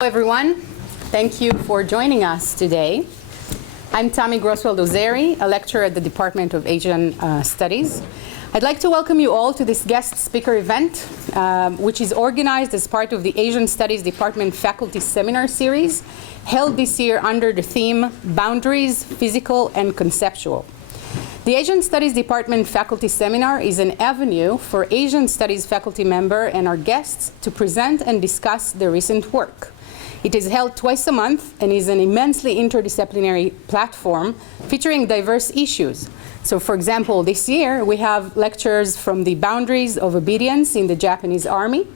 Hello everyone, thank you for joining us today. I'm Tammy Grosswald-Ozeri, a lecturer at the Department of Asian Studies. I'd like to welcome you all to this guest speaker event, which is organized as part of the Asian Studies Department Faculty Seminar Series, held this year under the theme Boundaries, Physical and Conceptual. The Asian Studies Department Faculty Seminar is an avenue for Asian Studies faculty members and our guests to present and discuss their recent work. It is held twice a month and is an immensely interdisciplinary platform featuring diverse issues. So for example, this year we have lectures from the boundaries of obedience in the Japanese army,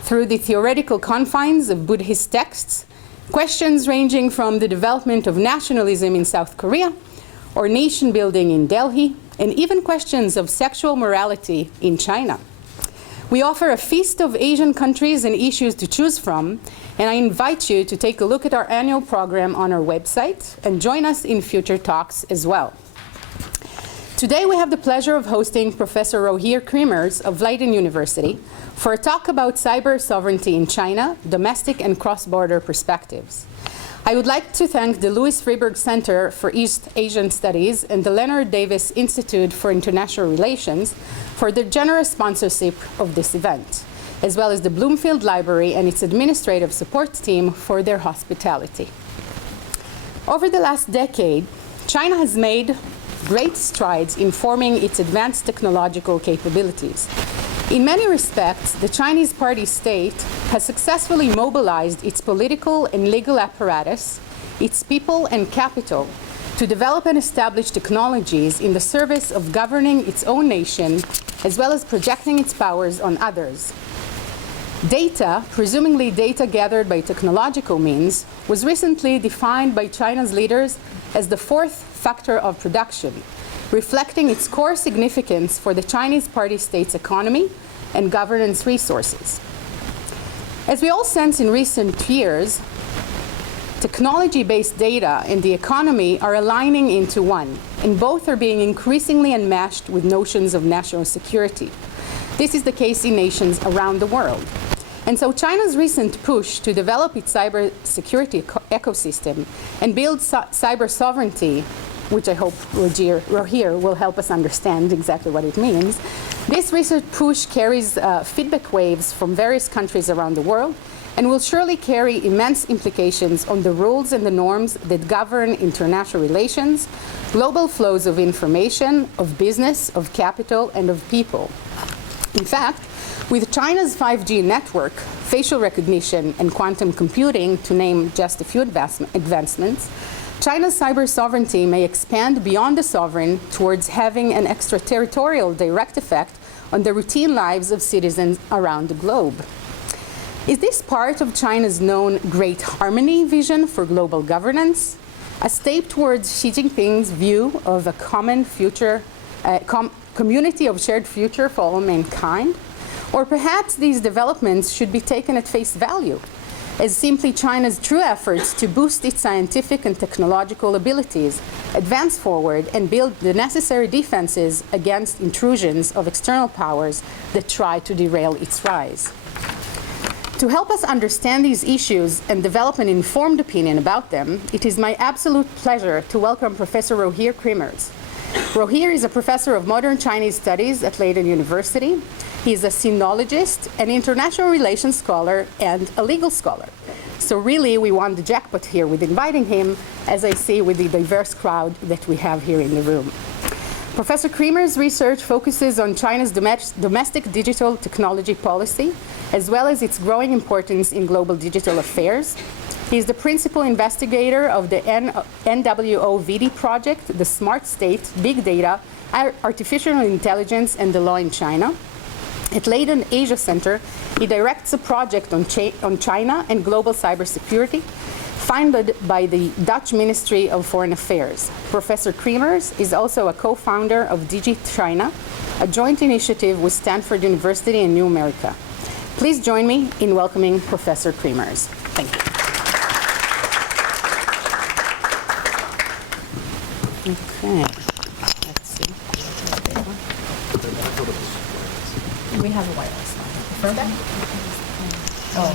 through the theoretical confines of Buddhist texts, questions ranging from the development of nationalism in South Korea, or nation building in Delhi, and even questions of sexual morality in China. We offer a feast of Asian countries and issues to choose from, and I invite you to take a look at our annual program on our website and join us in future talks as well. Today we have the pleasure of hosting Professor Rogier Creemers of Leiden University for a talk about cyber sovereignty in China, domestic and cross-border perspectives. I would like to thank the Louis Freeburg Center for East Asian Studies and the Leonard Davis Institute for International Relations for their generous sponsorship of this event, as well as the Bloomfield Library and its administrative support team for their hospitality. Over the last decade, China has made great strides in forming its advanced technological capabilities. In many respects, the Chinese party state has successfully mobilized its political and legal apparatus, its people and capital, to develop and establish technologies in the service of governing its own nation, as well as projecting its powers on others. Data, presumably data gathered by technological means, was recently defined by China's leaders as the fourth factor of production, reflecting its core significance for the Chinese party state's economy and governance resources. As we all sense in recent years, technology-based data and the economy are aligning into one, and both are being increasingly enmeshed with notions of national security. This is the case in nations around the world. And so China's recent push to develop its cyber security ecosystem and build cyber sovereignty, which I hope Rogier will help us understand exactly what it means. This recent push carries feedback waves from various countries around the world and will surely carry immense implications on the rules and the norms that govern international relations, global flows of information, of business, of capital, and of people. In fact, with China's 5G network, facial recognition, and quantum computing, to name just a few advancements, China's cyber sovereignty may expand beyond the sovereign towards having an extraterritorial direct effect on the routine lives of citizens around the globe. Is this part of China's known Great Harmony vision for global governance, a step towards Xi Jinping's view of a common future, community of shared future for all mankind? Or perhaps these developments should be taken at face value as simply China's true efforts to boost its scientific and technological abilities, advance forward, and build the necessary defenses against intrusions of external powers that try to derail its rise. To help us understand these issues and develop an informed opinion about them, it is my absolute pleasure to welcome Professor Rogier Creemers. Rogier is a professor of modern Chinese studies at Leiden University. He is a sinologist, an international relations scholar, and a legal scholar. So really, we won the jackpot here with inviting him, as I see with the diverse crowd that we have here in the room. Professor Creemers' research focuses on China's domestic digital technology policy, as well as its growing importance in global digital affairs. He is the principal investigator of the NWO-VD project, the Smart State, Big Data, Artificial Intelligence, and the Law in China. At Leiden Asia Center, he directs a project on China and global cybersecurity, funded by the Dutch Ministry of Foreign Affairs. Professor Creemers is also a co-founder of DigiChina, a joint initiative with Stanford University in New America. Please join me in welcoming Professor Creemers. Thank you. Okay, let's see. We have a wireless one. Further? Oh,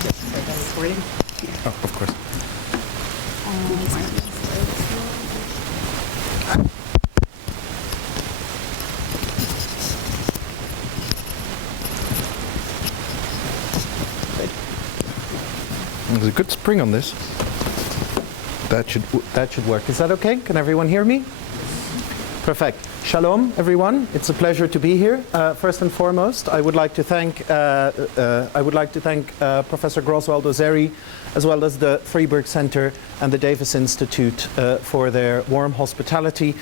recording. Oh, of course. There's a good spring on this. That should work. Is that okay? Can everyone hear me? Perfect. Shalom, everyone. It's a pleasure to be here. First and foremost, I would like to thank Professor Groswald-Ozeri, as well as the Freiburg Center and the Davis Institute for their warm hospitality.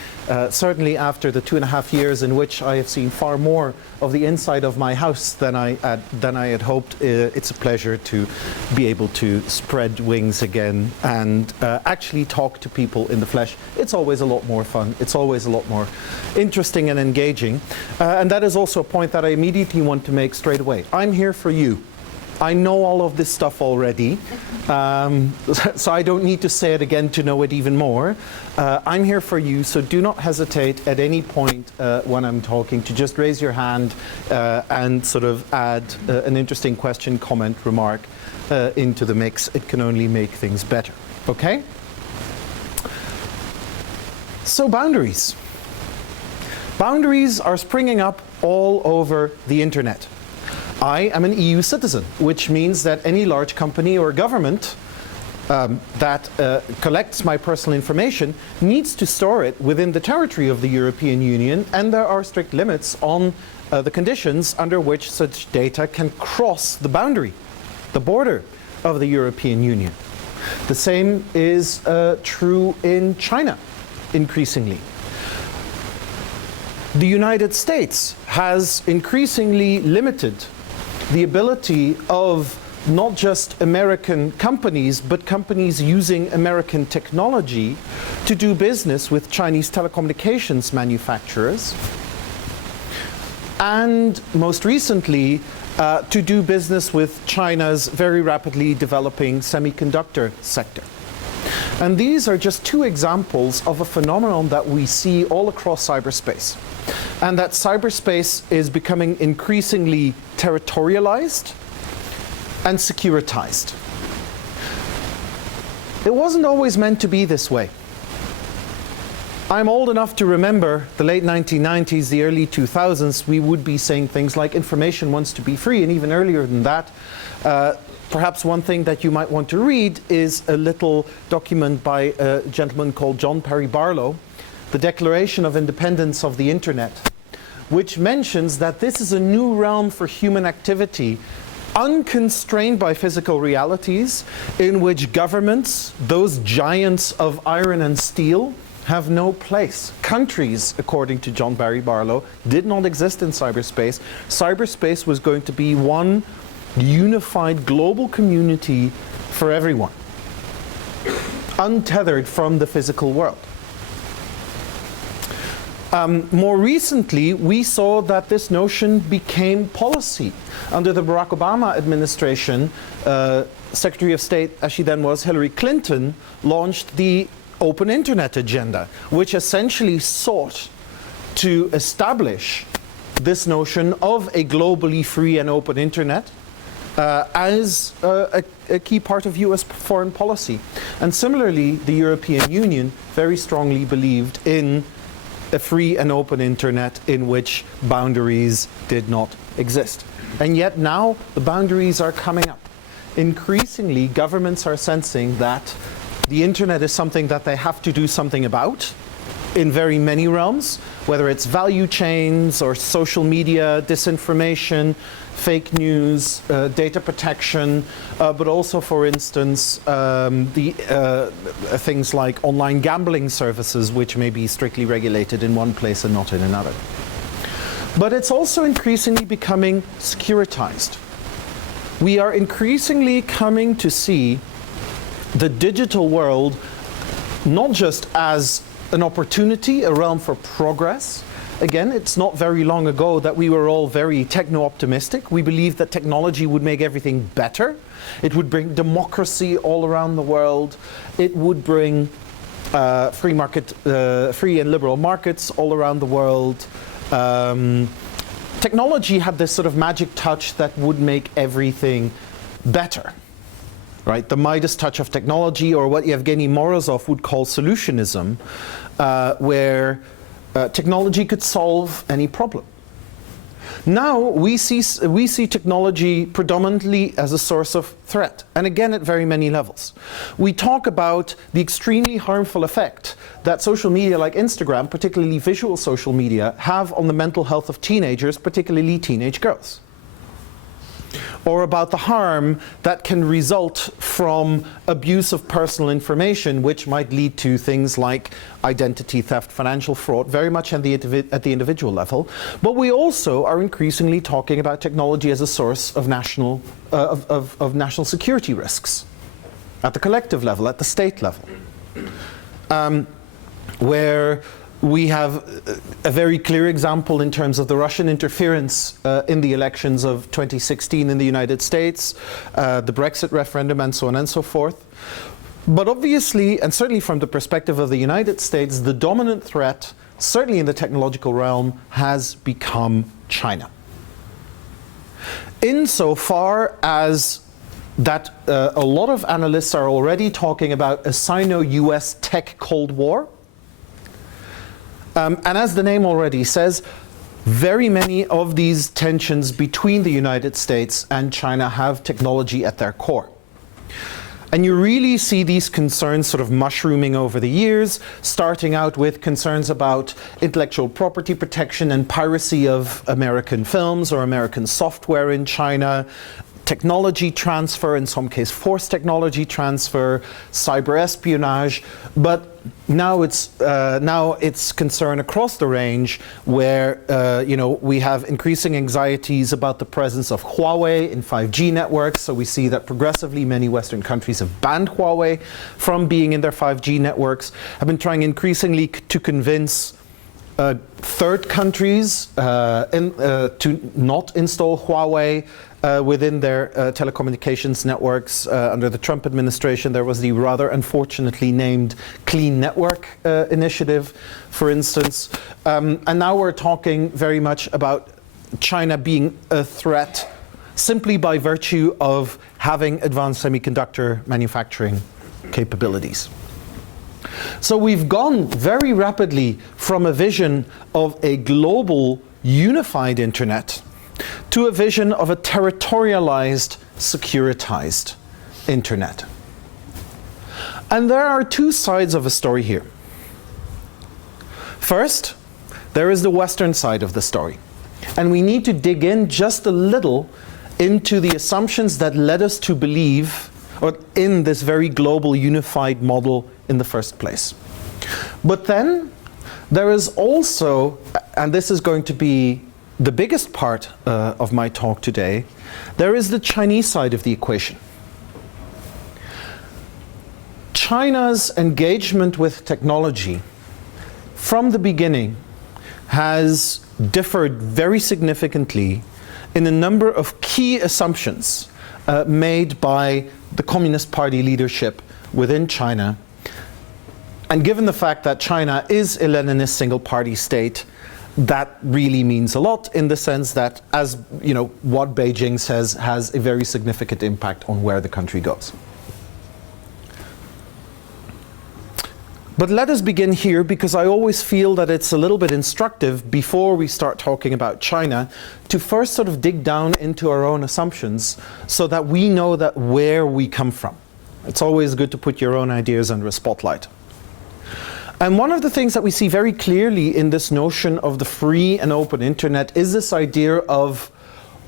Certainly after the 2.5 years in which I have seen far more of the inside of my house than I had hoped, it's a pleasure to be able to spread wings again and actually talk to people in the flesh. It's always a lot more fun. It's always a lot more interesting and engaging. And that is also a point that I immediately want to make straight away. I'm here for you. I know all of this stuff already, so I don't need to say it again to know it even more. I'm here for you, so do not hesitate at any point when I'm talking to just raise your hand and sort of add an interesting question, comment, remark into the mix. It can only make things better, okay? So boundaries. Boundaries are springing up all over the internet. I am an EU citizen, which means that any large company or government that collects my personal information needs to store it within the territory of the European Union, and there are strict limits on the conditions under which such data can cross the boundary, the border of the European Union. The same is true in China, increasingly. The United States has increasingly limited the ability of not just American companies, but companies using American technology to do business with Chinese telecommunications manufacturers, and most recently to do business with China's very rapidly developing semiconductor sector. And these are just two examples of a phenomenon that we see all across cyberspace. And that cyberspace is becoming increasingly territorialized and securitized. It wasn't always meant to be this way. I'm old enough to remember the late 1990s, the early 2000s, we would be saying things like information wants to be free, and even earlier than that. Perhaps one thing that you might want to read is a little document by a gentleman called John Perry Barlow, The Declaration of Independence of the Internet, which mentions that this is a new realm for human activity, unconstrained by physical realities, in which governments, those giants of iron and steel, have no place. Countries, according to John Barry Barlow, did not exist in cyberspace. Cyberspace was going to be one unified global community for everyone, untethered from the physical world. More recently, we saw that this notion became policy. Under the Barack Obama administration, Secretary of State, as she then was, Hillary Clinton, launched the Open Internet Agenda, which essentially sought to establish this notion of a globally free and open internet as a key part of US foreign policy. And similarly, the European Union very strongly believed in a free and open internet in which boundaries did not exist. And yet now the boundaries are coming up. Increasingly, governments are sensing that the internet is something that they have to do something about in very many realms, whether it's value chains or social media, disinformation, fake news, data protection, but also, for instance, things like online gambling services, which may be strictly regulated in one place and not in another. But it's also increasingly becoming securitized. We are increasingly coming to see the digital world not just as an opportunity, a realm for progress. Again, it's not very long ago that we were all very techno-optimistic. We believed that technology would make everything better. It would bring democracy all around the world. It would bring free and liberal markets all around the world. Technology had this sort of magic touch that would make everything better. right? The Midas touch of technology, or what Yevgeny Morozov would call solutionism, where technology could solve any problem. Now we see technology predominantly as a source of threat, and again at very many levels. We talk about the extremely harmful effect that social media like Instagram, particularly visual social media, have on the mental health of teenagers, particularly teenage girls. Or about the harm that can result from abuse of personal information, which might lead to things like identity theft, financial fraud, very much at the individual level. But we also are increasingly talking about technology as a source of national security risks at the collective level, at the state level, where we have a very clear example in terms of the Russian interference in the elections of 2016 in the United States, the Brexit referendum, and so on and so forth. But obviously, and certainly from the perspective of the United States, the dominant threat, certainly in the technological realm, has become China. Insofar as that a lot of analysts are already talking about a Sino-US tech Cold War. And as the name already says, very many of these tensions between the United States and China have technology at their core. And you really see these concerns sort of mushrooming over the years, starting out with concerns about intellectual property protection and piracy of American films or American software in China, technology transfer, in some case forced technology transfer, cyber espionage, but now it's concern across the range where we have increasing anxieties about the presence of Huawei in 5G networks. So we see that progressively many Western countries have banned Huawei from being in their 5G networks, have been trying increasingly to convince third countries to not install Huawei within their telecommunications networks. Under the Trump administration, there was the rather unfortunately named Clean Network initiative, for instance. And now we're talking very much about China being a threat simply by virtue of having advanced semiconductor manufacturing capabilities. So we've gone very rapidly from a vision of a global unified internet to a vision of a territorialized, securitized internet. And there are two sides of a story here. First, there is the Western side of the story. And we need to dig in just a little into the assumptions that led us to believe in this very global unified model in the first place. But then there is also, and this is going to be the biggest part of my talk today, there is the Chinese side of the equation. China's engagement with technology from the beginning has differed very significantly in a number of key assumptions made by the Communist Party leadership within China. And given the fact that China is a Leninist single-party state, that really means a lot in the sense that, as you know, what Beijing says has a very significant impact on where the country goes. But let us begin here, because I always feel that it's a little bit instructive before we start talking about China to first sort of dig down into our own assumptions so that we know that where we come from. It's always good to put your own ideas under a spotlight. And one of the things that we see very clearly in this notion of the free and open internet is this idea of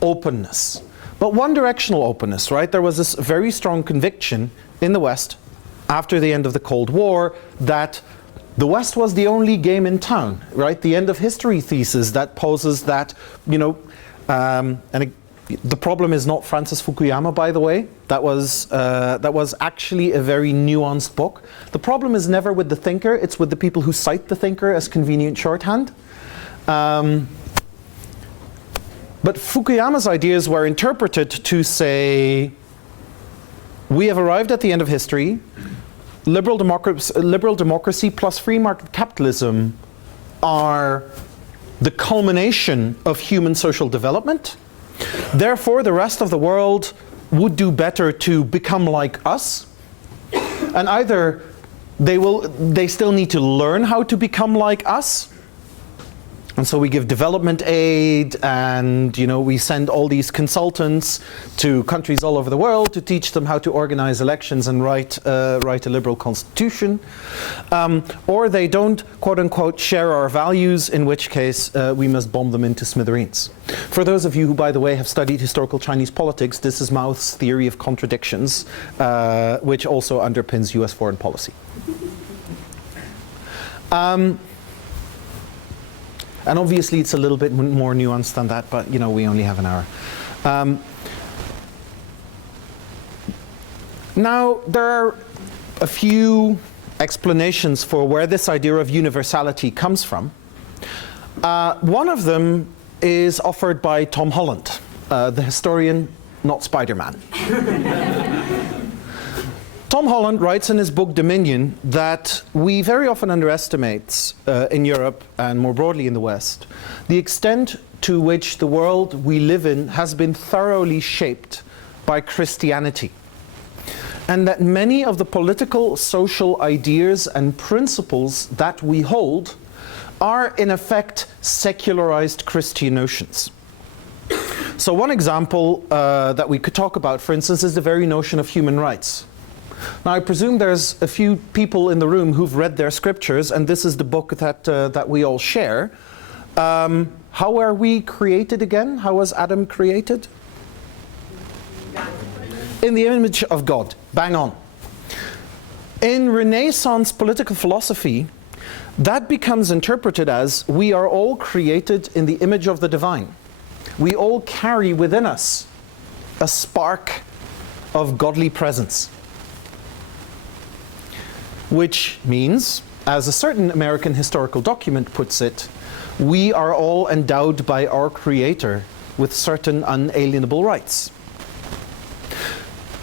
openness. But one-directional openness, right? There was this very strong conviction in the West after the end of the Cold War that the West was the only game in town, right? The end of history thesis that poses that, the problem is not Francis Fukuyama, by the way. That was actually a very nuanced book. The problem is never with the thinker, it's with the people who cite the thinker as convenient shorthand. But Fukuyama's ideas were interpreted to say, we have arrived at the end of history. Liberal democracy plus free market capitalism are the culmination of human social development. Therefore, the rest of the world would do better to become like us, and either they still need to learn how to become like us. And so we give development aid, and we send all these consultants to countries all over the world to teach them how to organize elections and write a liberal constitution. Or they don't, quote unquote, share our values, in which case we must bomb them into smithereens. For those of you who, by the way, have studied historical Chinese politics, this is Mao's theory of contradictions, which also underpins US foreign policy. And obviously it's a little bit more nuanced than that, but we only have an hour. Now, there are a few explanations for where this idea of universality comes from. One of them is offered by Tom Holland, the historian, not Spider-Man. Tom Holland writes in his book Dominion that we very often underestimate in Europe and more broadly in the West the extent to which the world we live in has been thoroughly shaped by Christianity, and that many of the political, social ideas and principles that we hold are in effect secularized Christian notions. So one example that we could talk about, for instance, is the very notion of human rights. Now, I presume there's a few people in the room who've read their scriptures, and this is the book that we all share. How are we created again? How was Adam created? In the image of God. Bang on. In Renaissance political philosophy, that becomes interpreted as we are all created in the image of the divine. We all carry within us a spark of godly presence. Which means, as a certain American historical document puts it, we are all endowed by our Creator with certain unalienable rights.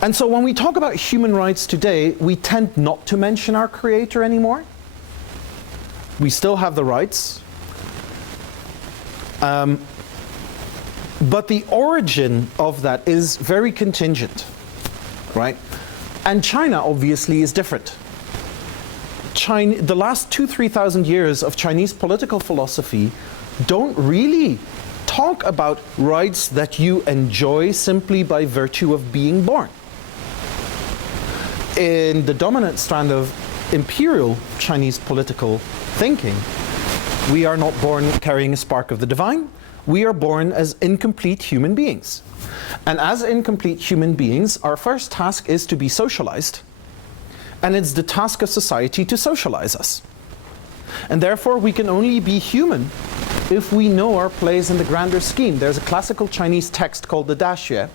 And so when we talk about human rights today, we tend not to mention our Creator anymore. We still have the rights. But the origin of that is very contingent, right? And China obviously is different. The last 2,000–3,000 years of Chinese political philosophy don't really talk about rights that you enjoy simply by virtue of being born. In the dominant strand of imperial Chinese political thinking, we are not born carrying a spark of the divine. We are born as incomplete human beings. And as incomplete human beings, our first task is to be socialized. And it's the task of society to socialize us. And therefore, we can only be human if we know our place in the grander scheme. There's a classical Chinese text called the Daxue,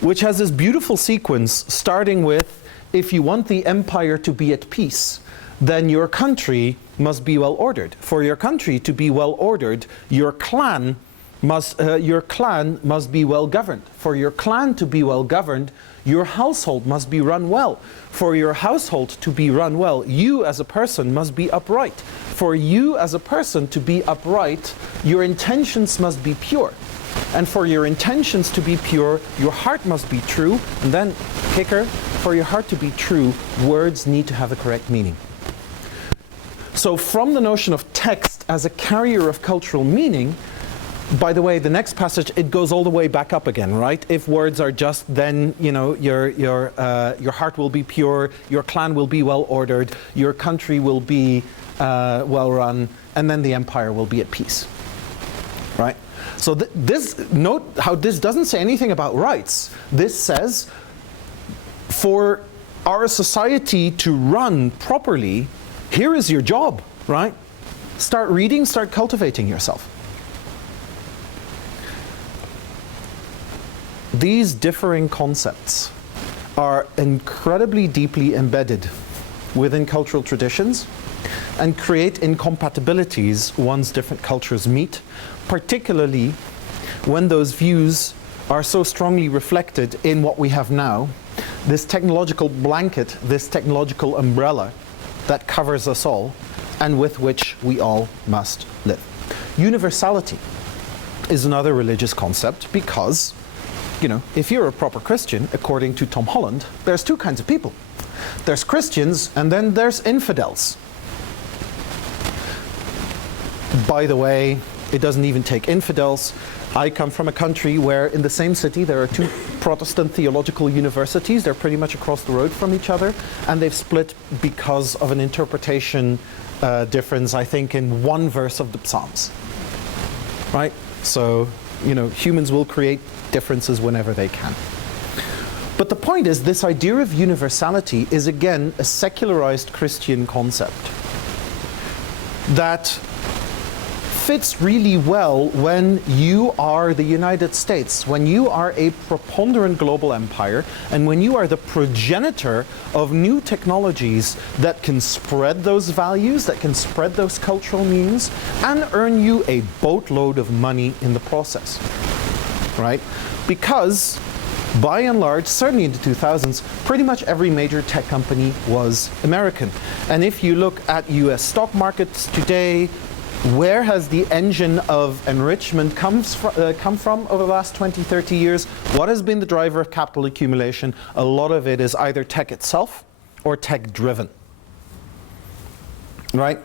which has this beautiful sequence starting with, if you want the empire to be at peace, then your country must be well ordered. For your country to be well ordered, your clan must be well governed. For your clan to be well governed, your household must be run well. For your household to be run well, you as a person must be upright. For you as a person to be upright, your intentions must be pure. And for your intentions to be pure, your heart must be true. And then, kicker, for your heart to be true, words need to have a correct meaning. So from the notion of text as a carrier of cultural meaning, by the way, the next passage, it goes all the way back up again, right? If words are just, then your heart will be pure, your clan will be well ordered, your country will be well run, and then the empire will be at peace, right? So note how this doesn't say anything about rights. This says, for our society to run properly, here is your job, right? Start reading, start cultivating yourself. These differing concepts are incredibly deeply embedded within cultural traditions and create incompatibilities once different cultures meet, particularly when those views are so strongly reflected in what we have now, this technological blanket, this technological umbrella that covers us all and with which we all must live. Universality is another religious concept because you know, if you're a proper Christian, according to Tom Holland, there's two kinds of people. There's Christians and then there's infidels. By the way, it doesn't even take infidels. I come from a country where in the same city there are two Protestant theological universities. They're pretty much across the road from each other, and they've split because of an interpretation difference, I think, in one verse of the Psalms. Right? So, you know, humans will create differences whenever they can. But the point is, this idea of universality is again a secularized Christian concept that fits really well when you are the United States, when you are a preponderant global empire, and when you are the progenitor of new technologies that can spread those values, that can spread those cultural meanings, and earn you a boatload of money in the process, right? Because by and large, certainly in the 2000s, pretty much every major tech company was American. And if you look at US stock markets today, where has the engine of enrichment come from over the last 20, 30 years? What has been the driver of capital accumulation? A lot of it is either tech itself or tech driven, right?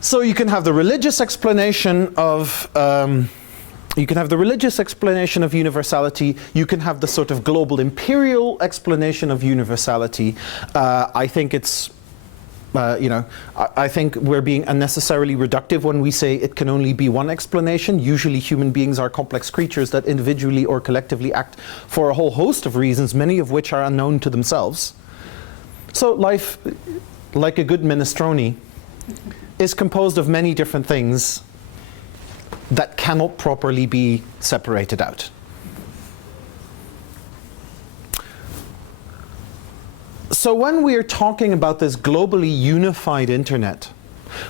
So you can have the religious explanation of universality. You can have the sort of global imperial explanation of universality. I think it's I think we're being unnecessarily reductive when we say it can only be one explanation. Usually human beings are complex creatures that individually or collectively act for a whole host of reasons, many of which are unknown to themselves. So life, like a good minestrone, is composed of many different things that cannot properly be separated out. So when we are talking about this globally unified internet,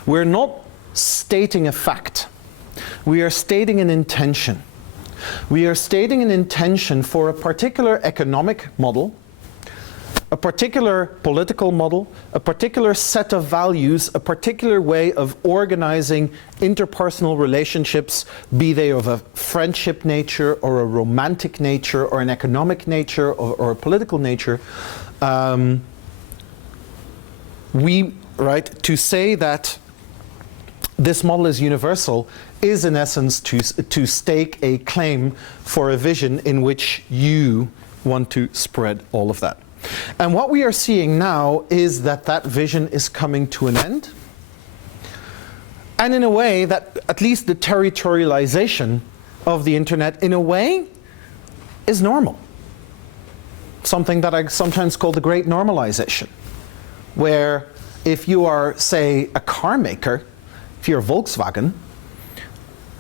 we're not stating a fact. We are stating an intention. We are stating an intention for a particular economic model, a particular political model, a particular set of values, a particular way of organizing interpersonal relationships, be they of a friendship nature or a romantic nature or an economic nature or a political nature. To say that this model is universal is in essence to stake a claim for a vision in which you want to spread all of that. And what we are seeing now is that that vision is coming to an end. And in a way that at least the territorialization of the internet in a way is normal. Something that I sometimes call the great normalization, where if you are, say, a car maker, if you're Volkswagen,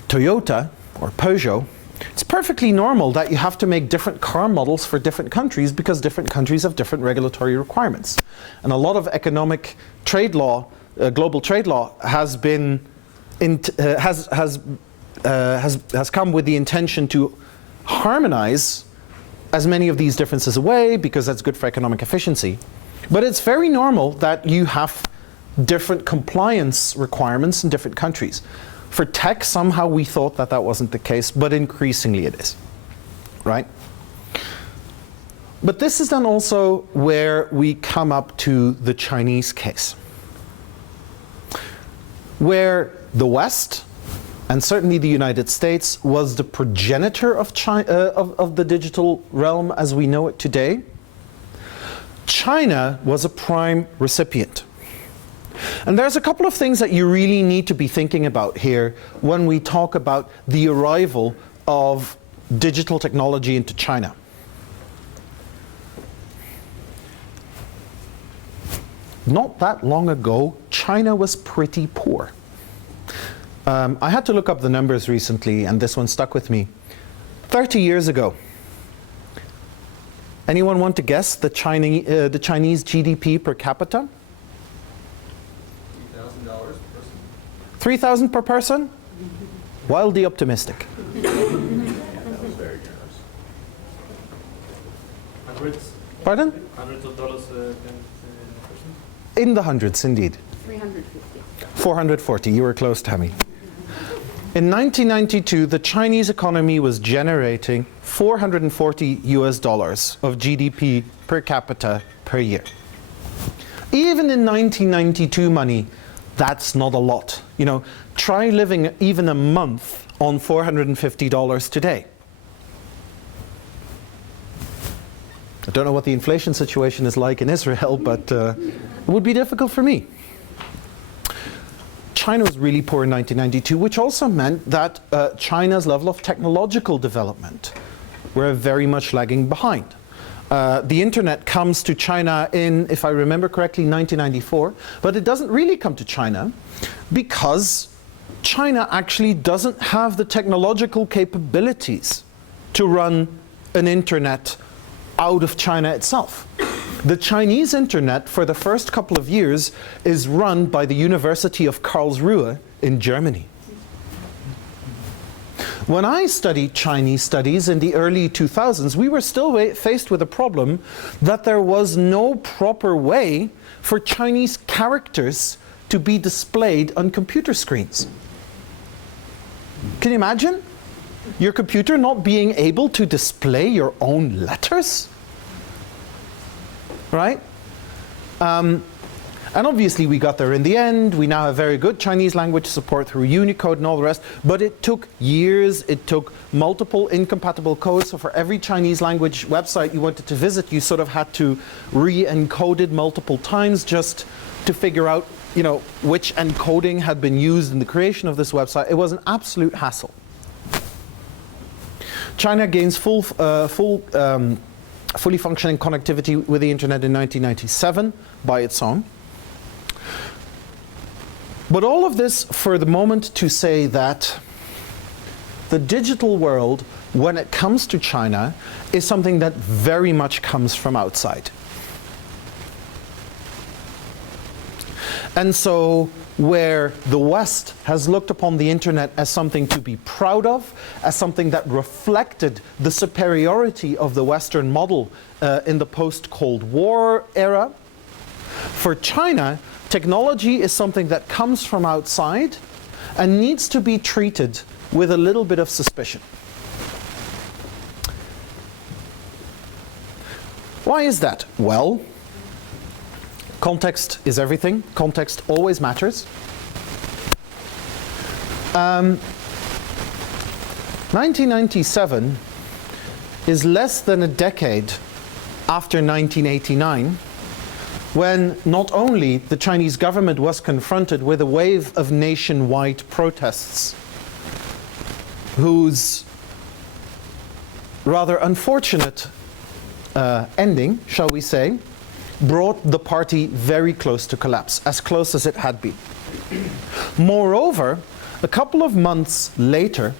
Toyota, or Peugeot, it's perfectly normal that you have to make different car models for different countries because different countries have different regulatory requirements. And a lot of economic trade law, global trade law, has been has come with the intention to harmonize as many of these differences away because that's good for economic efficiency. But it's very normal that you have different compliance requirements in different countries. For tech, somehow we thought that that wasn't the case, but increasingly it is, right? But this is then also where we come up to the Chinese case, where the West, and certainly the United States, was the progenitor of the digital realm as we know it today. China was a prime recipient. And there's a couple of things that you really need to be thinking about here when we talk about the arrival of digital technology into China. Not that long ago, China was pretty poor. I had to look up the numbers recently, and this one stuck with me. 30 years ago, anyone want to guess the Chinese GDP per capita? $3,000 per person? Wildly optimistic. That was very generous. Hundreds? Pardon? Hundreds of dollars per person? In the hundreds, indeed. 350. 440, you were close, Tammy. In 1992, the Chinese economy was generating $440 of GDP per capita per year. Even in 1992 money, that's not a lot. You know, try living even a month on $450 today. I don't know what the inflation situation is like in Israel, but it would be difficult for me. China was really poor in 1992, which also meant that China's level of technological development were very much lagging behind. The internet comes to China in, if I remember correctly, 1994, but it doesn't really come to China because China actually doesn't have the technological capabilities to run an internet out of China itself. The Chinese internet for the first couple of years is run by the University of Karlsruhe in Germany. When I studied Chinese studies in the early 2000s, we were still faced with a problem that there was no proper way for Chinese characters to be displayed on computer screens. Can you imagine? Your computer not being able to display your own letters? Right? And obviously we got there in the end. We now have very good Chinese language support through Unicode and all the rest, but it took years. It took multiple incompatible codes. So for every Chinese language website you wanted to visit, you sort of had to re-encode it multiple times just to figure out, you know, which encoding had been used in the creation of this website. It was an absolute hassle. China gains fully functioning connectivity with the internet in 1997 by its own. But all of this for the moment to say that the digital world, when it comes to China, is something that very much comes from outside. And so where the West has looked upon the internet as something to be proud of, as something that reflected the superiority of the Western model in the post-Cold War era, for China, technology is something that comes from outside and needs to be treated with a little bit of suspicion. Why is that? Well, context is everything. Context always matters. 1997 is less than a decade after 1989, when not only the Chinese government was confronted with a wave of nationwide protests whose rather unfortunate ending, shall we say, brought the party very close to collapse, as close as it had been. Moreover, a couple of months later,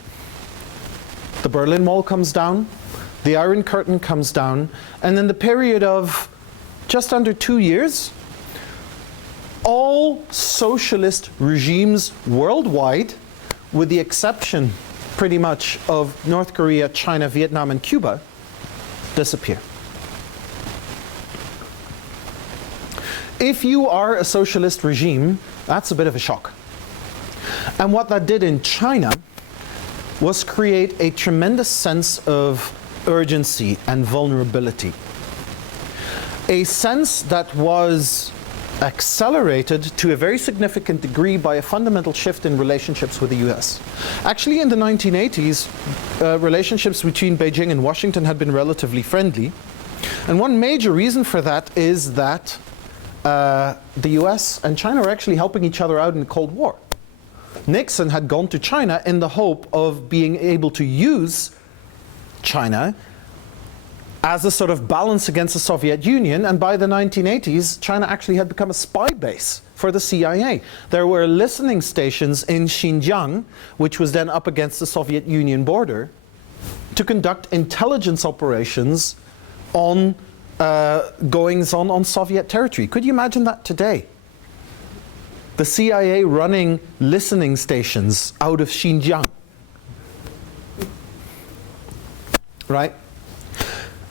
the Berlin Wall comes down, the Iron Curtain comes down, and in the period of just under 2 years, all socialist regimes worldwide, with the exception pretty much of North Korea, China, Vietnam, and Cuba, disappear. If you are a socialist regime, that's a bit of a shock. And what that did in China was create a tremendous sense of urgency and vulnerability. A sense that was accelerated to a very significant degree by a fundamental shift in relationships with the US. Actually, in the 1980s, relationships between Beijing and Washington had been relatively friendly. And one major reason for that is that the US and China were actually helping each other out in the Cold War. Nixon had gone to China in the hope of being able to use China as a sort of balance against the Soviet Union, and by the 1980s, China actually had become a spy base for the CIA. There were listening stations in Xinjiang, which was then up against the Soviet Union border, to conduct intelligence operations on goings-on on Soviet territory. Could you imagine that today? The CIA running listening stations out of Xinjiang. Right?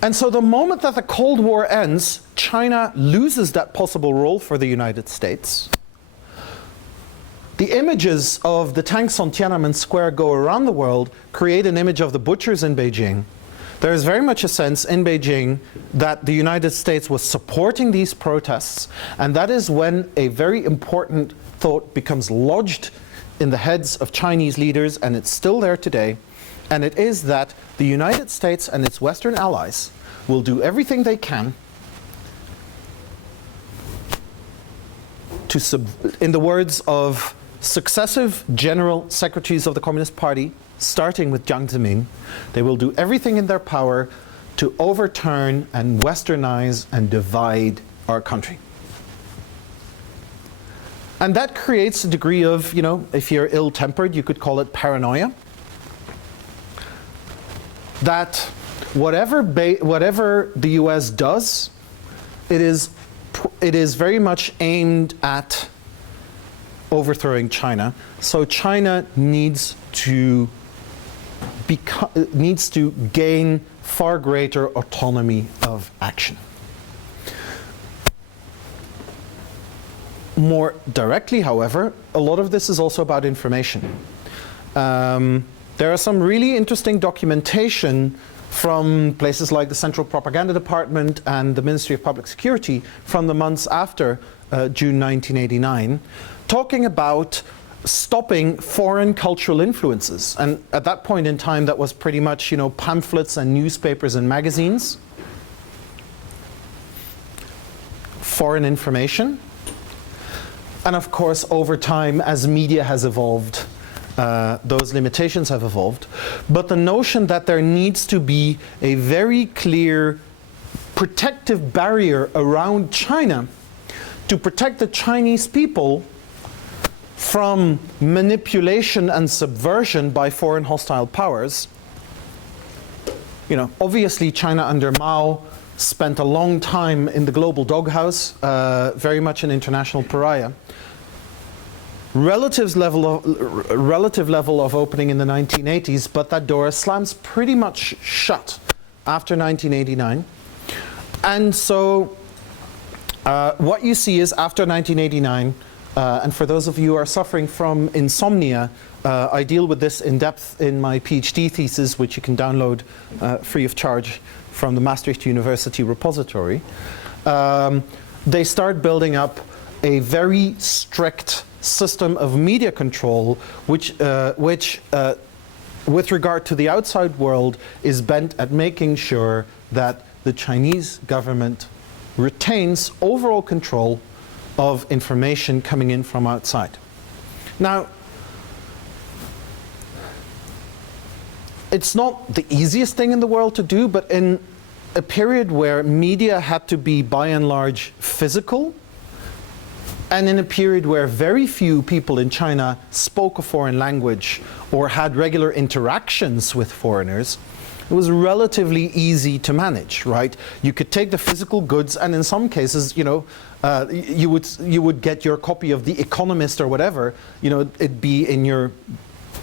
And so the moment that the Cold War ends, China loses that possible role for the United States. the images of the tanks on Tiananmen Square go around the world, create an image of the butchers in Beijing. There is very much a sense in Beijing that the United States was supporting these protests, and that is when a very important thought becomes lodged in the heads of Chinese leaders, and it's still there today, and it is that the United States and its Western allies will do everything they can to, in the words of successive general secretaries of the Communist Party, starting with Jiang Zemin, they will do everything in their power to overturn and westernize and divide our country. And that creates a degree of, you know, if you're ill-tempered, you could call it paranoia. That whatever the US does, it is very much aimed at overthrowing China. So China needs to gain far greater autonomy of action. More directly, however, a lot of this is also about information. There are some really interesting documentation from places like the Central Propaganda Department and the Ministry of Public Security from the months after June 1989, talking about stopping foreign cultural influences. And at that point in time, that was pretty much, you know, pamphlets and newspapers and magazines, foreign information, and of course, over time, as media has evolved, those limitations have evolved. But the notion that there needs to be a very clear protective barrier around China to protect the Chinese people from manipulation and subversion by foreign hostile powers. You know, obviously China under Mao spent a long time in the global doghouse, very much an international pariah. Relative level of opening in the 1980s, but that door slams pretty much shut after 1989. And so what you see is after 1989, and for those of you who are suffering from insomnia, I deal with this in depth in my PhD thesis, which you can download free of charge from the Maastricht University repository. They start building up a very strict system of media control, which with regard to the outside world, is bent at making sure that the Chinese government retains overall control of information coming in from outside. Now, it's not the easiest thing in the world to do, but in a period where media had to be by and large physical, and in a period where very few people in China spoke a foreign language or had regular interactions with foreigners, it was relatively easy to manage, right? You could take the physical goods, and in some cases, you know, you would get your copy of The Economist or whatever, you know, it'd be in your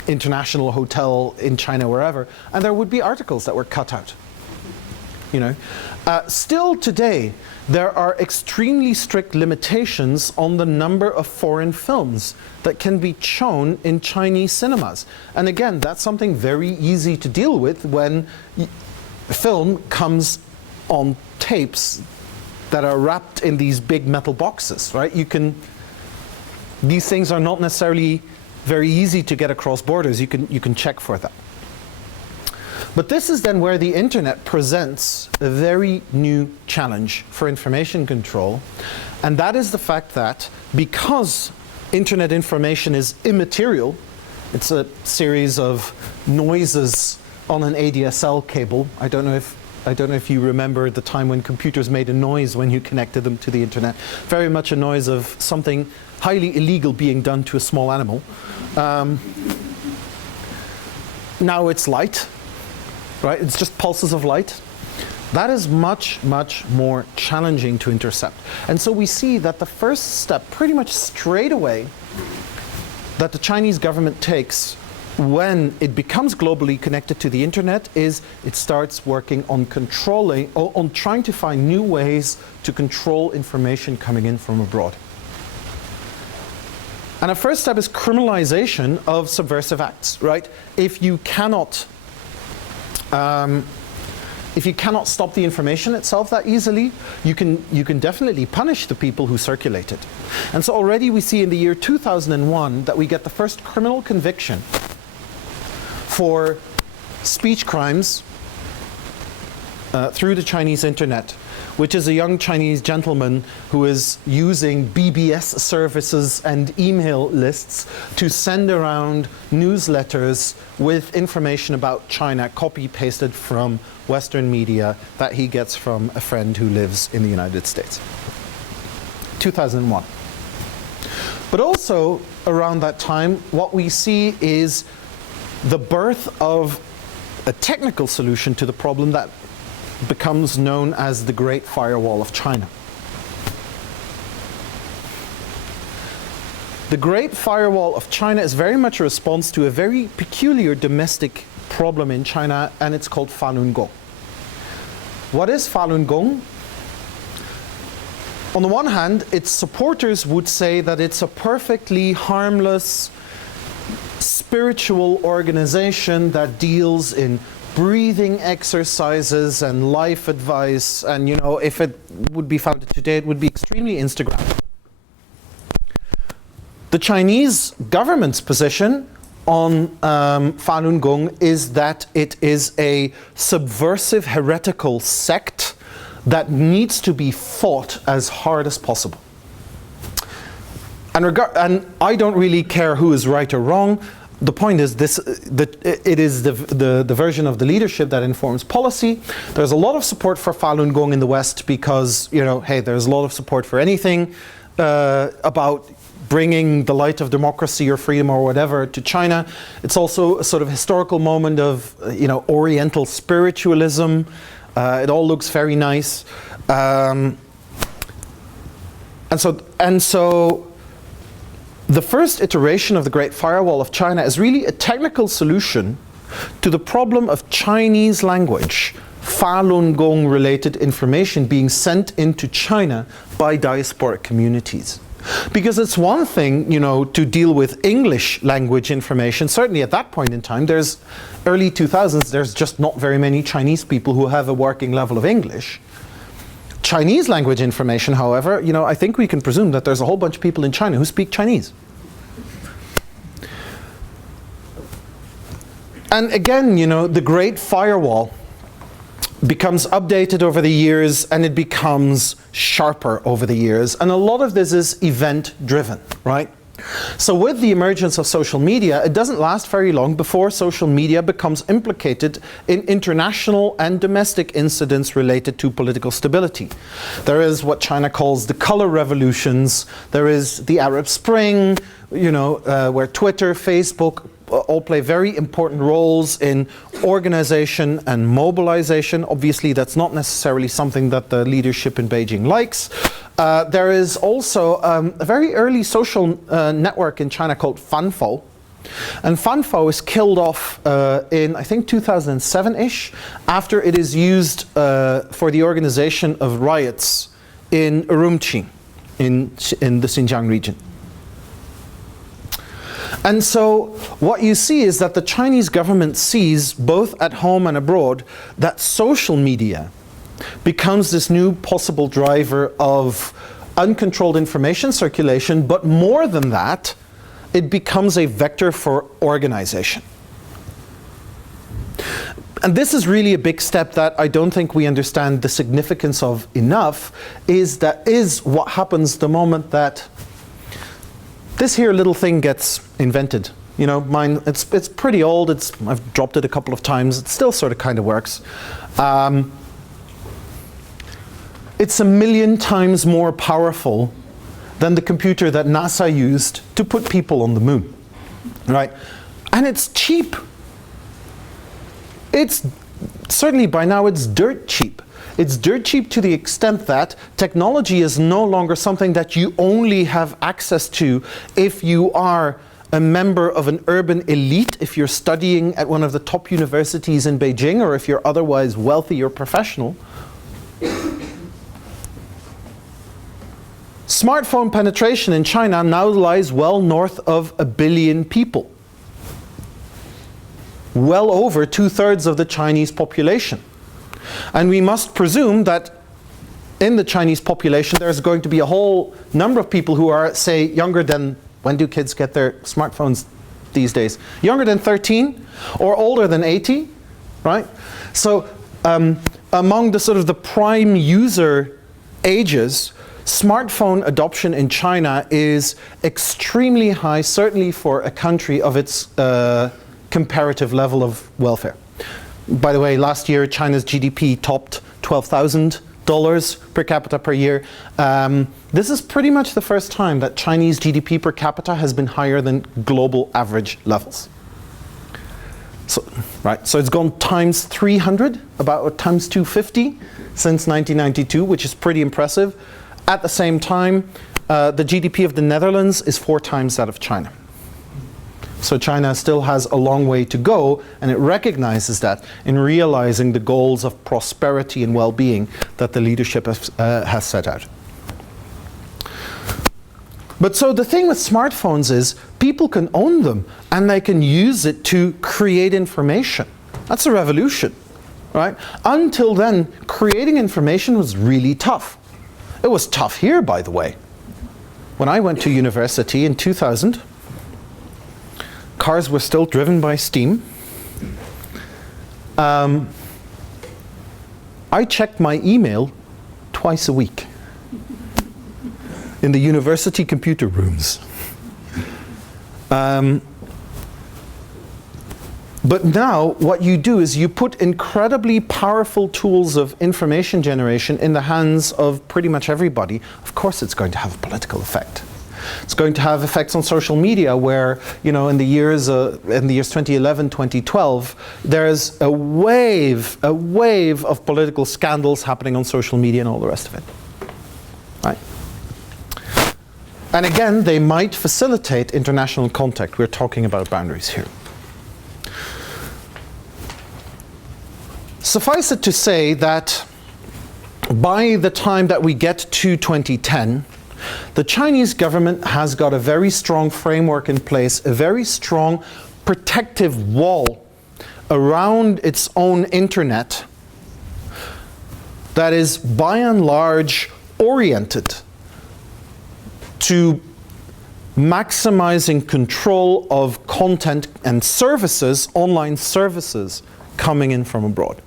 international hotel in China, wherever, and there would be articles that were cut out. You know, still today, there are extremely strict limitations on the number of foreign films that can be shown in Chinese cinemas. And again, that's something very easy to deal with when film comes on tapes that are wrapped in these big metal boxes, right? These things are not necessarily very easy to get across borders. You can check for that. But this is then where the internet presents a very new challenge for information control, and that is the fact that because internet information is immaterial, it's a series of noises on an ADSL cable. I don't know if you remember the time when computers made a noise when you connected them to the internet. Very much a noise of something highly illegal being done to a small animal. Now it's light. Right? It's just pulses of light. That is much, much more challenging to intercept. And so we see that the first step, pretty much straight away, that the Chinese government takes when it becomes globally connected to the internet is it starts working on on trying to find new ways to control information coming in from abroad. And a first step is criminalization of subversive acts, right? If you cannot stop the information itself that easily, you can definitely punish the people who circulate it. And so already we see in the year 2001 that we get the first criminal conviction for speech crimes through the Chinese internet, which is a young Chinese gentleman who is using BBS services and email lists to send around newsletters with information about China copy-pasted from Western media that he gets from a friend who lives in the United States. 2001. But also around that time, what we see is the birth of a technical solution to the problem that becomes known as the Great Firewall of China. The Great Firewall of China is very much a response to a very peculiar domestic problem in China, and it's called Falun Gong. What is Falun Gong? On the one hand, its supporters would say that it's a perfectly harmless spiritual organization that deals in breathing exercises and life advice, and if it would be founded today, it would be extremely Instagram. The Chinese government's position on Falun Gong is that it is a subversive heretical sect that needs to be fought as hard as possible. And I don't really care who is right or wrong. The point is it is the version of the leadership that informs policy. There's a lot of support for Falun Gong in the West because, hey, there's a lot of support for anything about bringing the light of democracy or freedom or whatever to China. It's also a sort of historical moment of, Oriental spiritualism. It all looks very nice. And so the first iteration of the Great Firewall of China is really a technical solution to the problem of Chinese language, Falun Gong related information being sent into China by diasporic communities. Because it's one thing, to deal with English language information. Certainly at that point in time, there's early 2000s, there's just not very many Chinese people who have a working level of English. Chinese language information, however, I think we can presume that there's a whole bunch of people in China who speak Chinese. And again, the Great Firewall becomes updated over the years, and it becomes sharper over the years. And a lot of this is event-driven, right? So with the emergence of social media, it doesn't last very long before social media becomes implicated in international and domestic incidents related to political stability. There is what China calls the color revolutions. There is the Arab Spring, where Twitter, Facebook, all play very important roles in organization and mobilization. Obviously, that's not necessarily something that the leadership in Beijing likes. There is also a very early social network in China called Fanfo. And Fanfo is killed off in, I think, 2007-ish, after it is used for the organization of riots in Urumqi, in the Xinjiang region. And so what you see is that the Chinese government sees, both at home and abroad, that social media becomes this new possible driver of uncontrolled information circulation, but more than that, it becomes a vector for organization. And this is really a big step that I don't think we understand the significance of enough, is what happens the moment that this here little thing gets invented. Mine, it's pretty old. I've dropped it a couple of times. It still sort of kind of works. It's 1 million times more powerful than the computer that NASA used to put people on the moon, right? And it's cheap. It's certainly by now it's dirt cheap. It's dirt cheap to the extent that technology is no longer something that you only have access to if you are a member of an urban elite, if you're studying at one of the top universities in Beijing, or if you're otherwise wealthy or professional. Smartphone penetration in China now lies well north of 1 billion people. Well over 2/3 of the Chinese population. And we must presume that in the Chinese population there's going to be a whole number of people who are, say, younger than, when do kids get their smartphones these days? Younger than 13 or older than 80, right? So among the sort of the prime user ages, smartphone adoption in China is extremely high, certainly for a country of its comparative level of welfare. By the way, last year China's GDP topped $12,000 per capita per year. This is pretty much the first time that Chinese GDP per capita has been higher than global average levels. So, right, so it's gone times 300, about times 250 since 1992, which is pretty impressive. At the same time, the GDP of the Netherlands is 4 times that of China. So China still has a long way to go, and it recognizes that in realizing the goals of prosperity and well-being that the leadership has set out. But so the thing with smartphones is people can own them and they can use it to create information. That's a revolution, right? Until then, creating information was really tough. It was tough here, by the way. When I went to university in 2000, cars were still driven by steam. I checked my email twice a week in the university computer rooms. But now what you do is you put incredibly powerful tools of information generation in the hands of pretty much everybody. Of course it's going to have a political effect. It's going to have effects on social media where, you know, in the years 2011, 2012, there's a wave of political scandals happening on social media and all the rest of it. Right? And again, they might facilitate international contact. We're talking about boundaries here. Suffice it to say that by the time that we get to 2010, the Chinese government has got a very strong framework in place, a very strong protective wall around its own internet that is by and large oriented to maximizing control of content and services, online services, coming in from abroad.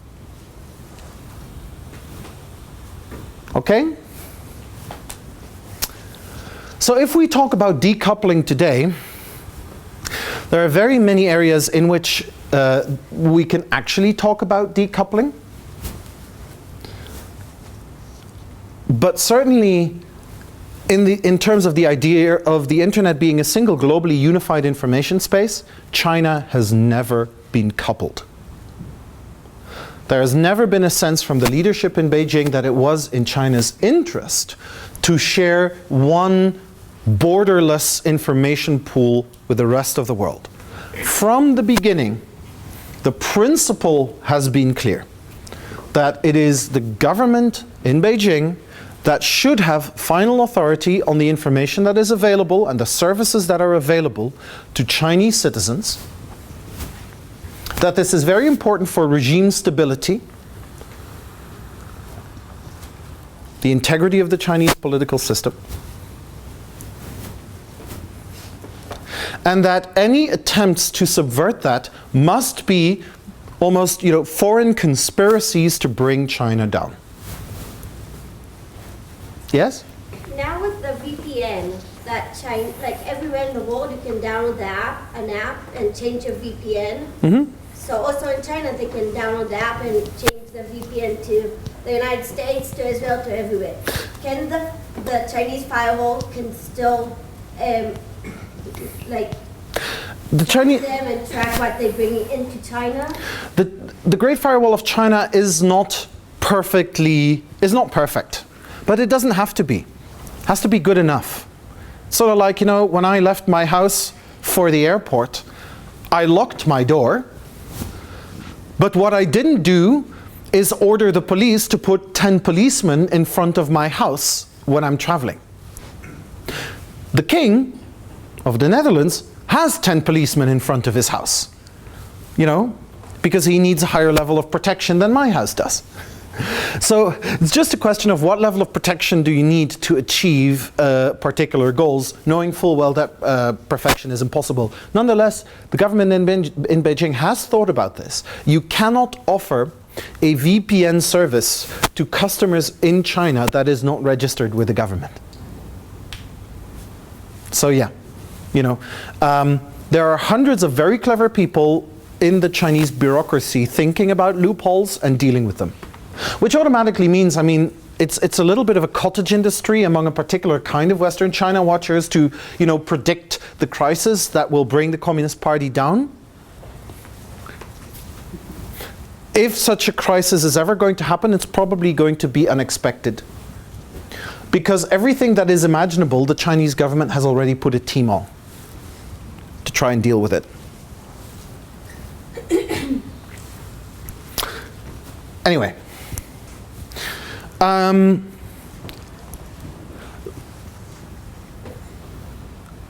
Okay? So if we talk about decoupling today, there are very many areas in which we can actually talk about decoupling. But certainly in terms of the idea of the internet being a single globally unified information space, China has never been coupled. There has never been a sense from the leadership in Beijing that it was in China's interest to share one borderless information pool with the rest of the world. From the beginning, the principle has been clear that it is the government in Beijing that should have final authority on the information that is available and the services that are available to Chinese citizens, that this is very important for regime stability, the integrity of the Chinese political system, and that any attempts to subvert that must be almost, foreign conspiracies to bring China down. Yes? Now with the VPN, that China, like everywhere in the world, you can download an app and change your VPN. Mm-hmm. So also in China, they can download the app and change the VPN to the United States, to Israel, to everywhere. Can the Chinese firewall can still the Chinese them and track what they bring into China? The Great Firewall of China is not perfect, but it doesn't have to be. It has to be good enough. Sort of like, when I left my house for the airport, I locked my door, but what I didn't do is order the police to put 10 policemen in front of my house when I'm traveling. The king of the Netherlands has 10 policemen in front of his house, you know, because he needs a higher level of protection than my house does. So it's just a question of what level of protection do you need to achieve particular goals, knowing full well that perfection is impossible. Nonetheless, the government in Beijing has thought about this. You cannot offer a VPN service to customers in China that is not registered with the government. So yeah, you know, there are hundreds of very clever people in the Chinese bureaucracy thinking about loopholes and dealing with them. Which automatically means, I mean, it's a little bit of a cottage industry among a particular kind of Western China watchers to, you know, predict the crisis that will bring the Communist Party down. If such a crisis is ever going to happen, it's probably going to be unexpected. Because everything that is imaginable, the Chinese government has already put a team on to try and deal with it. Anyway.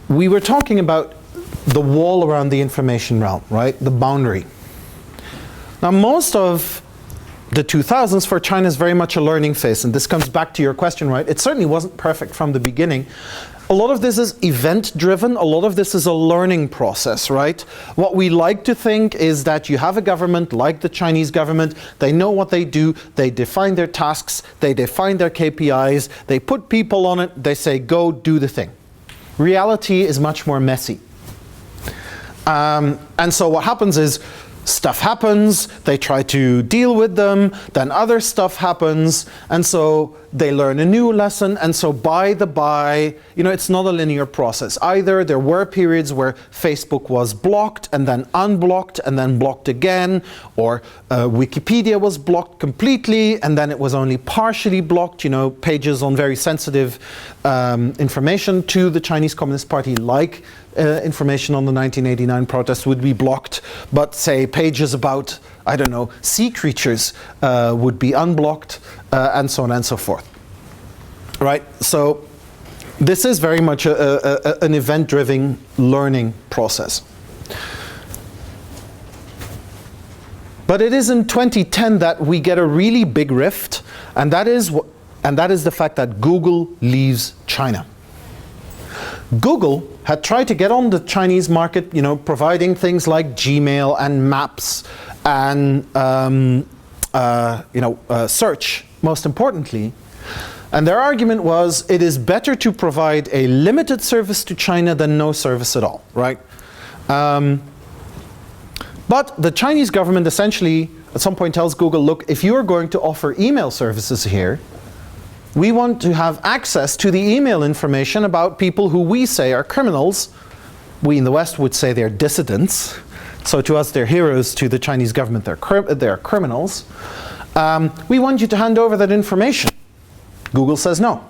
We were talking about the wall around the information realm, right? The boundary. Now, most of the 2000s for China is very much a learning phase, and this comes back to your question, right? It certainly wasn't perfect from the beginning. A lot of this is event-driven, a lot of this is a learning process, right? What we like to think is that you have a government like the Chinese government, they know what they do, they define their tasks, they define their KPIs, they put people on it, they say, go do the thing. Reality is much more messy. And so what happens is, stuff happens, they try to deal with them, then other stuff happens, and so they learn a new lesson, and so by, you know, it's not a linear process. Either there were periods where Facebook was blocked, and then unblocked, and then blocked again, or Wikipedia was blocked completely, and then it was only partially blocked, you know, pages on very sensitive information to the Chinese Communist Party, like information on the 1989 protests would be blocked, but say pages about, I don't know, sea creatures would be unblocked, and so on and so forth. Right? So this is very much an event-driven learning process. But it is in 2010 that we get a really big rift, and that is the fact that Google leaves China. Google had tried to get on the Chinese market, you know, providing things like Gmail and Maps and search, most importantly. And their argument was, it is better to provide a limited service to China than no service at all, right? But the Chinese government essentially at some point tells Google, look, if you are going to offer email services here, we want to have access to the email information about people who we say are criminals. We in the West would say they're dissidents. So to us, they're heroes. To the Chinese government, they're criminals. We want you to hand over that information. Google says no.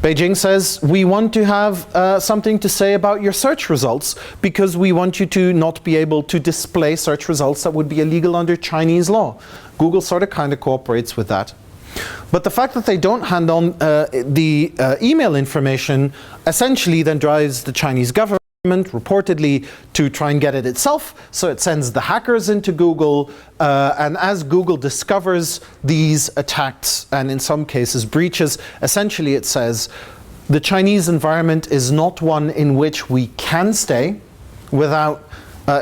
Beijing says, we want to have something to say about your search results because we want you to not be able to display search results that would be illegal under Chinese law. Google sort of kind of cooperates with that. But the fact that they don't hand on the email information essentially then drives the Chinese government reportedly to try and get it itself. So it sends the hackers into Google, and as Google discovers these attacks and in some cases breaches, essentially it says the Chinese environment is not one in which we can stay without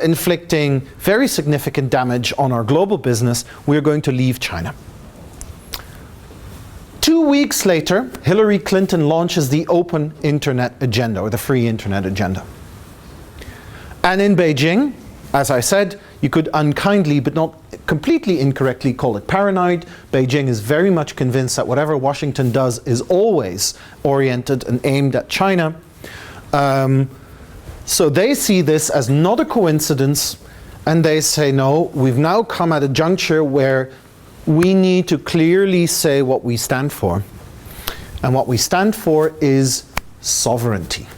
inflicting very significant damage on our global business. We're going to leave China. 2 weeks later, Hillary Clinton launches the Open Internet Agenda, or the Free Internet Agenda. And in Beijing, as I said, you could unkindly but not completely incorrectly call it paranoid. Beijing is very much convinced that whatever Washington does is always oriented and aimed at China. So they see this as not a coincidence, and they say, no, we've now come at a juncture where we need to clearly say what we stand for. And what we stand for is sovereignty.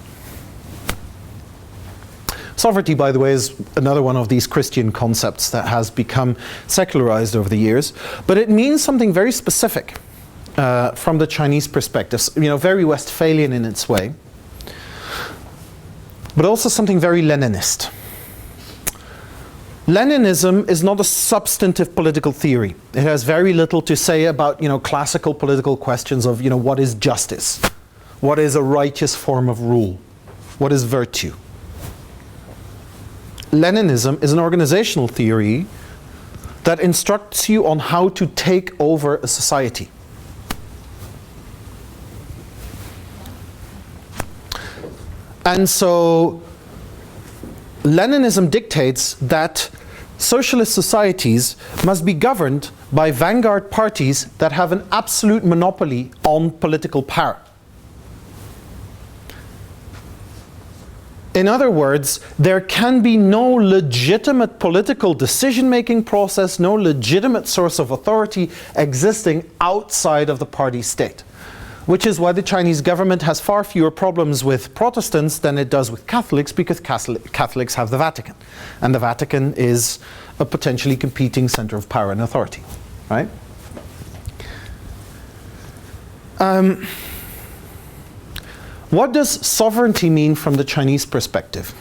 Sovereignty, by the way, is another one of these Christian concepts that has become secularized over the years. But it means something very specific. from the Chinese perspective, very Westphalian in its way, but also something very Leninist. Leninism is not a substantive political theory. It has very little to say about, classical political questions of, what is justice? What is a righteous form of rule? What is virtue? Leninism is an organizational theory that instructs you on how to take over a society. And so Leninism dictates that socialist societies must be governed by vanguard parties that have an absolute monopoly on political power. In other words, there can be no legitimate political decision-making process, no legitimate source of authority existing outside of the party state. Which is why the Chinese government has far fewer problems with Protestants than it does with Catholics, because Catholics have the Vatican. And the Vatican is a potentially competing center of power and authority, right? What does sovereignty mean from the Chinese perspective?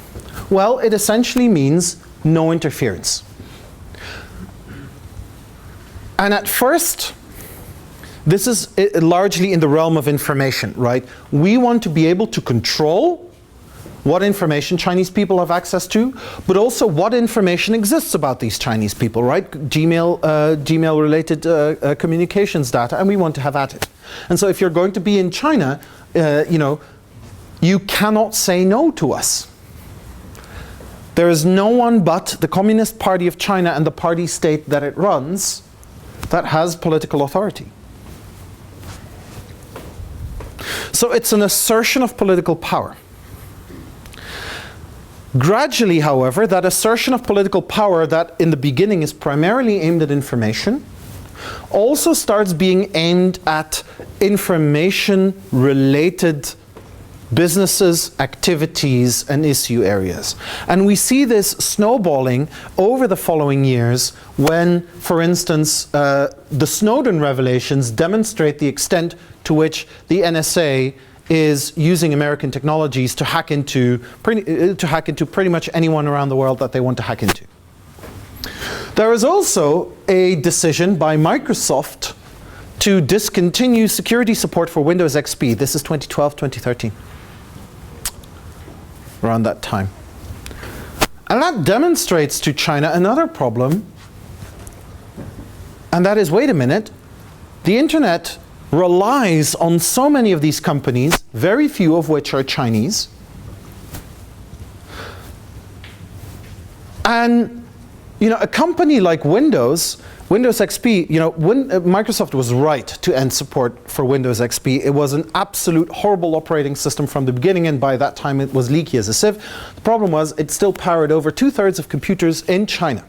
Well, it essentially means no interference. And at first, this is largely in the realm of information, right? We want to be able to control what information Chinese people have access to, but also what information exists about these Chinese people, right? Gmail-related communications data, and we want to have at it. And so if you're going to be in China, you cannot say no to us. There is no one but the Communist Party of China and the party state that it runs that has political authority. So it's an assertion of political power. Gradually, however, that assertion of political power that in the beginning is primarily aimed at information also starts being aimed at information-related businesses, activities, and issue areas. And we see this snowballing over the following years when, for instance, the Snowden revelations demonstrate the extent to which the NSA is using American technologies to hack into pretty much anyone around the world that they want to hack into. There is also a decision by Microsoft to discontinue security support for Windows XP. This is 2012, 2013. Around that time. And that demonstrates to China another problem, and that is, wait a minute, the internet relies on so many of these companies, very few of which are Chinese. And a company like Windows XP, Microsoft was right to end support for Windows XP. It was an absolute horrible operating system from the beginning, and by that time it was leaky as a sieve. The problem was it still powered over 2/3 of computers in China,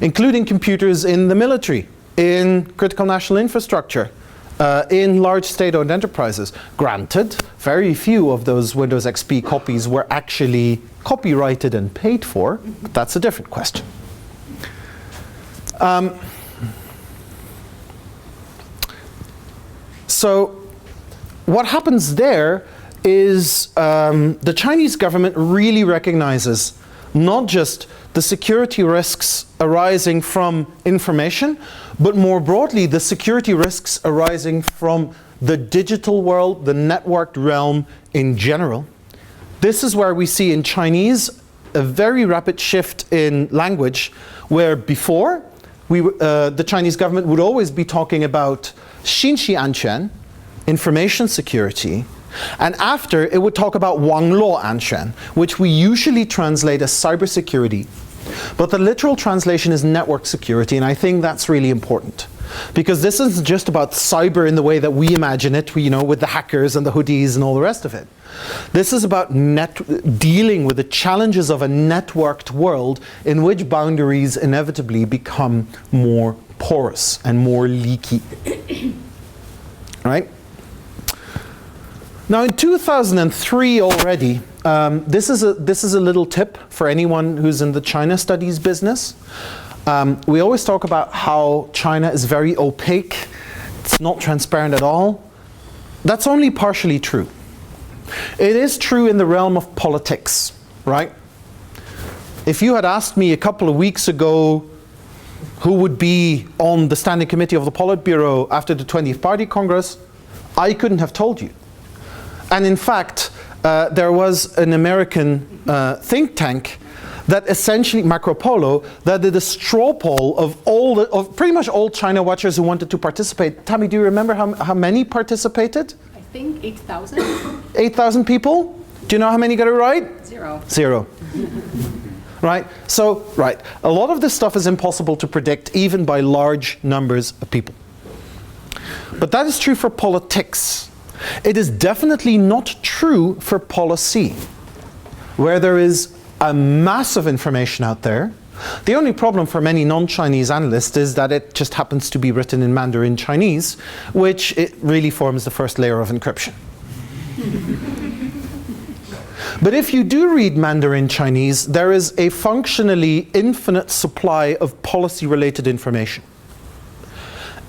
including computers in the military, in critical national infrastructure, in large state-owned enterprises. Granted, very few of those Windows XP copies were actually copyrighted and paid for, but that's a different question. So what happens there is the Chinese government really recognizes not just the security risks arising from information, but more broadly the security risks arising from the digital world, the networked realm in general. This is where we see in Chinese a very rapid shift in language, where before the Chinese government would always be talking about 信息安全, information security, and after it would talk about 网络安全, which we usually translate as cybersecurity. But the literal translation is network security, and I think that's really important. Because this isn't just about cyber in the way that we imagine it, with the hackers and the hoodies and all the rest of it. This is about dealing with the challenges of a networked world in which boundaries inevitably become more porous and more leaky. Right? Now in 2003 already, this is a little tip for anyone who's in the China studies business. We always talk about how China is very opaque, it's not transparent at all. That's only partially true. It is true in the realm of politics, right? If you had asked me a couple of weeks ago who would be on the Standing Committee of the Politburo after the 20th Party Congress, I couldn't have told you. And in fact, there was an American think tank that essentially, Marco Polo, that did a straw poll of pretty much all China watchers who wanted to participate. Tammy, do you remember how many participated? I think 8,000? 8,000 people? Do you know how many got it right? Zero. Zero. Right? So, right. A lot of this stuff is impossible to predict even by large numbers of people. But that is true for politics. It is definitely not true for policy, where there is a massive information out there. The only problem for many non-Chinese analysts is that it just happens to be written in Mandarin Chinese, which it really forms the first layer of encryption. But if you do read Mandarin Chinese, there is a functionally infinite supply of policy-related information.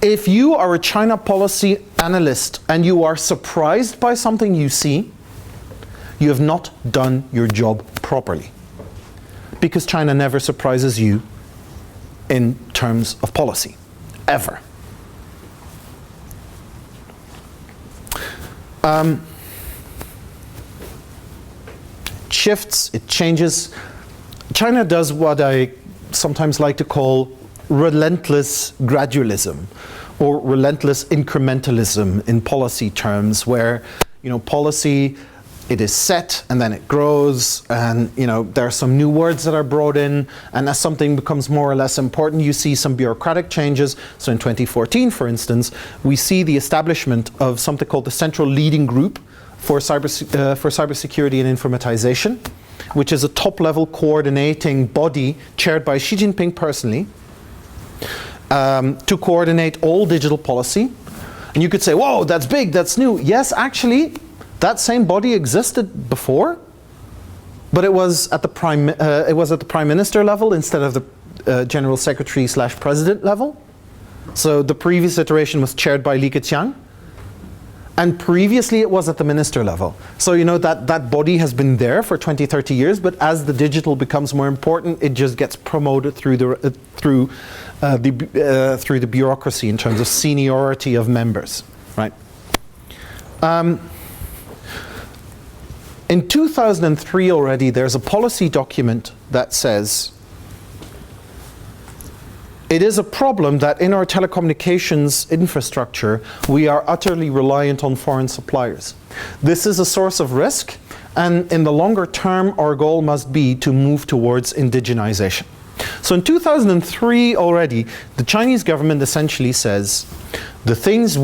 If you are a China policy analyst and you are surprised by something you see, you have not done your job properly. Because China never surprises you in terms of policy, ever. Shifts, it changes. China does what I sometimes like to call relentless gradualism, or relentless incrementalism in policy terms, where, you know, policy, it is set and then it grows, and, you know, there are some new words that are brought in, and as something becomes more or less important, you see some bureaucratic changes. So in 2014, for instance, we see the establishment of something called the Central Leading Group for cybersecurity and informatization, which is a top-level coordinating body chaired by Xi Jinping personally, to coordinate all digital policy. And you could say, whoa, that's big, that's new. Yes, actually, that same body existed before, but it was at the prime minister level instead of the general secretary / president level. So the previous iteration was chaired by Li Keqiang, and previously it was at the minister level. So you know that body has been there for 20, 30 years, but as the digital becomes more important, it just gets promoted through the bureaucracy in terms of seniority of members, right? In 2003 already, there's a policy document that says it is a problem that in our telecommunications infrastructure, we are utterly reliant on foreign suppliers. This is a source of risk, and in the longer term, our goal must be to move towards indigenization. So in 2003 already, the Chinese government essentially says, the things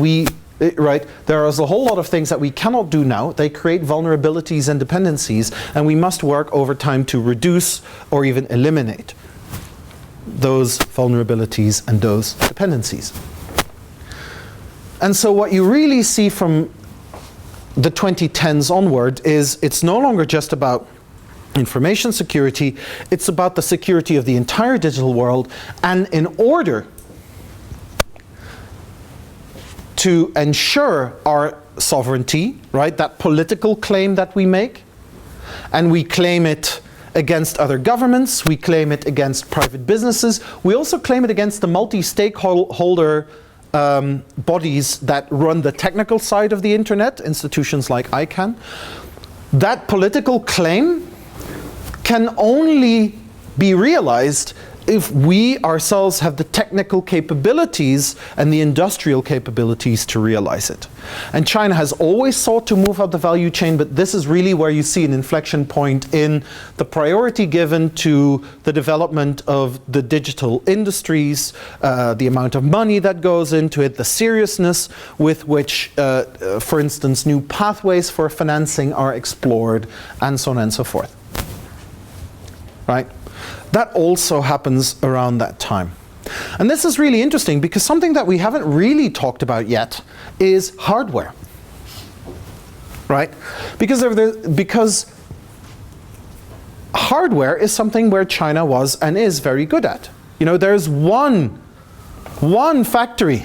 there is a whole lot of things that we cannot do now. They create vulnerabilities and dependencies, and we must work over time to reduce or even eliminate those vulnerabilities and those dependencies. And so what you really see from the 2010s onward is it's no longer just about information security, it's about the security of the entire digital world. And in order to ensure our sovereignty, right, that political claim that we make, and we claim it against other governments, we claim it against private businesses, we also claim it against the multi-stakeholder bodies that run the technical side of the internet, institutions like ICANN. That political claim can only be realized if we ourselves have the technical capabilities and the industrial capabilities to realize it. And China has always sought to move up the value chain, but this is really where you see an inflection point in the priority given to the development of the digital industries, the amount of money that goes into it, the seriousness with which, for instance, new pathways for financing are explored, and so on and so forth. Right? That also happens around that time. And this is really interesting because something that we haven't really talked about yet is hardware. Right? Because hardware is something where China was and is very good at. You know, there's one factory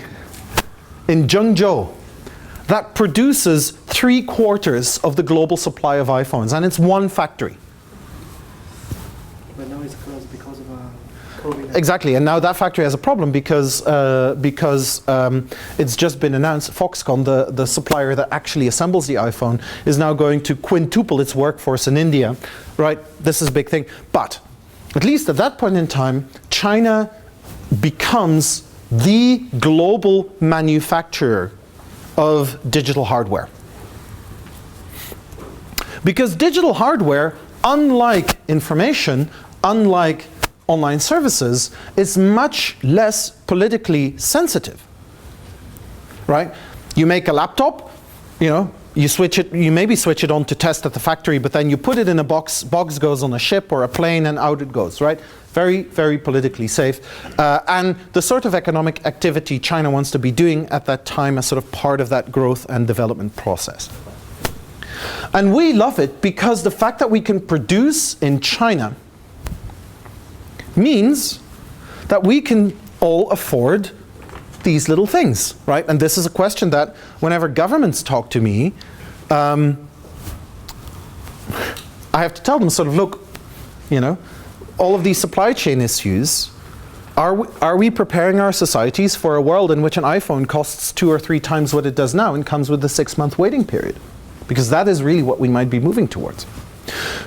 in Zhengzhou that produces 3/4 of the global supply of iPhones, and it's one factory. But now it's closed because of COVID. Exactly, and now that factory has a problem because it's just been announced, Foxconn, the supplier that actually assembles the iPhone, is now going to quintuple its workforce in India. Right, this is a big thing. But at least at that point in time, China becomes the global manufacturer of digital hardware. Because digital hardware, unlike information, unlike online services, is much less politically sensitive. Right? You make a laptop, you know, you switch it, you maybe switch it on to test at the factory, but then you put it in a box goes on a ship or a plane and out it goes, right? Very, very politically safe. And the sort of economic activity China wants to be doing at that time as sort of part of that growth and development process. And we love it because the fact that we can produce in China means that we can all afford these little things, right? And this is a question that whenever governments talk to me, I have to tell them sort of, look, you know, all of these supply chain issues, are we preparing our societies for a world in which an iPhone costs 2 or 3 times what it does now and comes with a 6-month waiting period? Because that is really what we might be moving towards.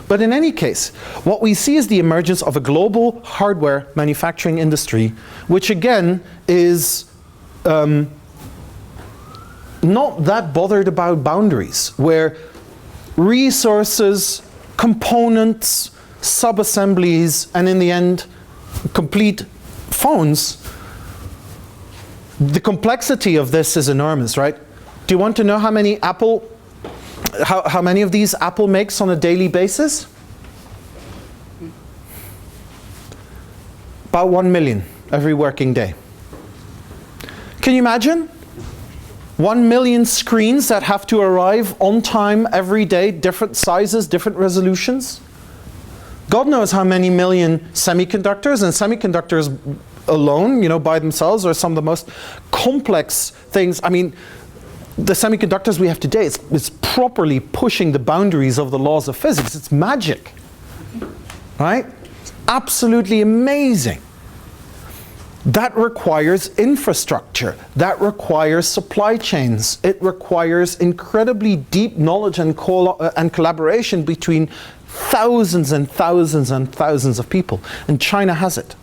But in any case, what we see is the emergence of a global hardware manufacturing industry, which again is not that bothered about boundaries, where resources, components, sub-assemblies, and in the end, complete phones, the complexity of this is enormous, right? Do you want to know how many how many of these Apple makes on a daily basis? About 1 million every working day. Can you imagine? 1 million screens that have to arrive on time every day, different sizes, different resolutions. God knows how many million semiconductors, and semiconductors alone, you know, by themselves are some of the most complex things. I mean, the semiconductors we have today, it's properly pushing the boundaries of the laws of physics. It's magic, right? Absolutely amazing. That requires infrastructure. That requires supply chains. It requires incredibly deep knowledge and collaboration between thousands and thousands and thousands of people. And China has it.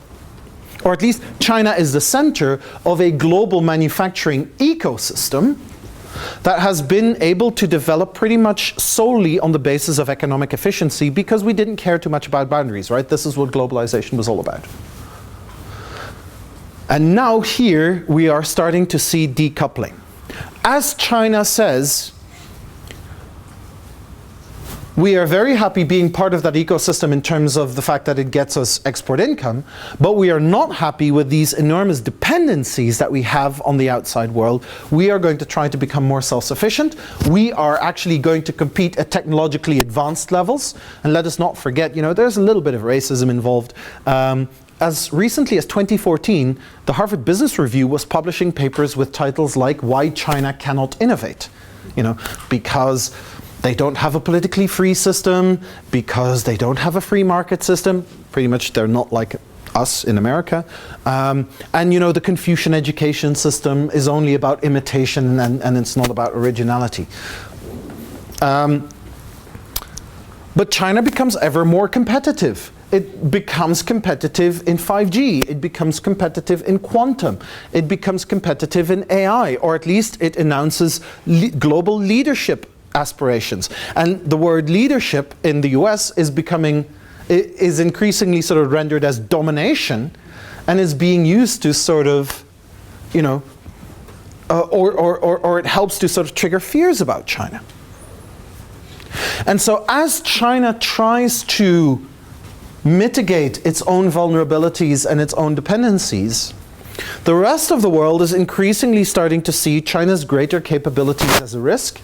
Or at least China is the center of a global manufacturing ecosystem that has been able to develop pretty much solely on the basis of economic efficiency, because we didn't care too much about boundaries, right? This is what globalization was all about. And now here we are starting to see decoupling. As China says, we are very happy being part of that ecosystem in terms of the fact that it gets us export income, but we are not happy with these enormous dependencies that we have on the outside world. We are going to try to become more self-sufficient. We are actually going to compete at technologically advanced levels. And let us not forget, you know, there's a little bit of racism involved. As recently as 2014, the Harvard Business Review was publishing papers with titles like "Why China Cannot Innovate," you know, because they don't have a politically free system, because they don't have a free market system. Pretty much they're not like us in America. And you know, the Confucian education system is only about imitation and it's not about originality. But China becomes ever more competitive. It becomes competitive in 5G. It becomes competitive in quantum. It becomes competitive in AI, or at least it announces global leadership aspirations. And the word leadership in the US is increasingly sort of rendered as domination, and is being used to sort of, you know, or it helps to sort of trigger fears about China. And so as China tries to mitigate its own vulnerabilities and its own dependencies, the rest of the world is increasingly starting to see China's greater capabilities as a risk.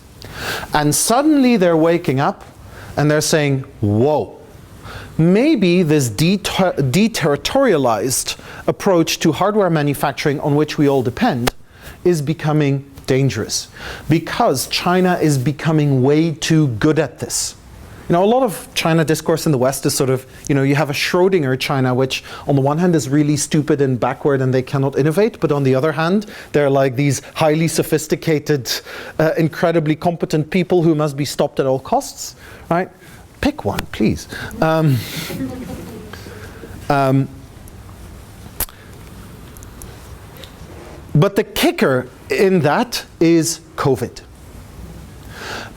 And suddenly they're waking up and they're saying, whoa, maybe this deterritorialized approach to hardware manufacturing on which we all depend is becoming dangerous because China is becoming way too good at this. You know, a lot of China discourse in the West is sort of, you know, you have a Schrödinger China, which on the one hand is really stupid and backward and they cannot innovate, but on the other hand, they're like these highly sophisticated, incredibly competent people who must be stopped at all costs, right? Pick one, please. But the kicker in that is COVID.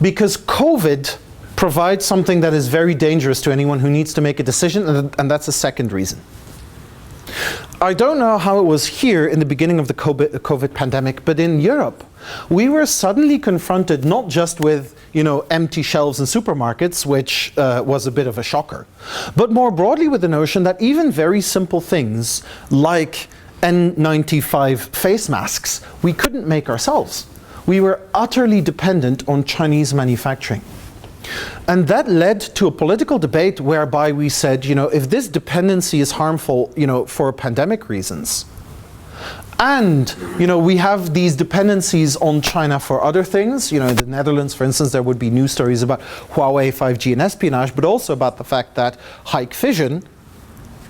Because COVID provides something that is very dangerous to anyone who needs to make a decision, and that's a second reason. I don't know how it was here in the beginning of the COVID pandemic, but in Europe, we were suddenly confronted not just with, you know, empty shelves in supermarkets, which was a bit of a shocker, but more broadly with the notion that even very simple things like N95 face masks, we couldn't make ourselves. We were utterly dependent on Chinese manufacturing. And that led to a political debate whereby we said, you know, if this dependency is harmful, you know, for pandemic reasons, and, you know, we have these dependencies on China for other things, you know, in the Netherlands, for instance, there would be news stories about Huawei 5G and espionage, but also about the fact that Hikvision,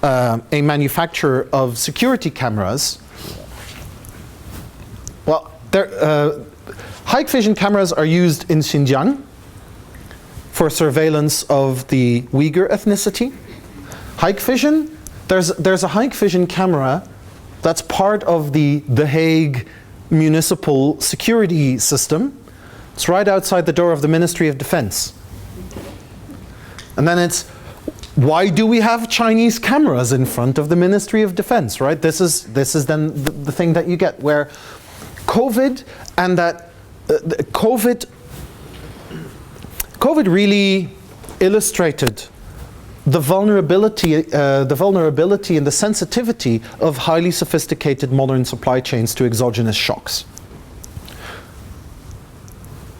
a manufacturer of security cameras, well, Hikvision cameras are used in Xinjiang for surveillance of the Uyghur ethnicity. Hikvision, there's a Hikvision camera that's part of the Hague municipal security system. It's right outside the door of the Ministry of Defense. And then it's, why do we have Chinese cameras in front of the Ministry of Defense, right? This is then the thing that you get, where COVID and that COVID really illustrated the vulnerability and the sensitivity of highly sophisticated modern supply chains to exogenous shocks.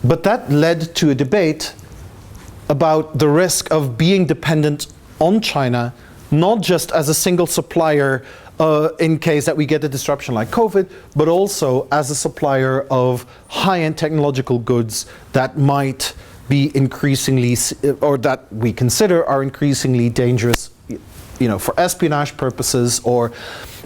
But that led to a debate about the risk of being dependent on China, not just as a single supplier in case that we get a disruption like COVID, but also as a supplier of high-end technological goods that might be increasingly, or that we consider are increasingly dangerous, you know, for espionage purposes, or,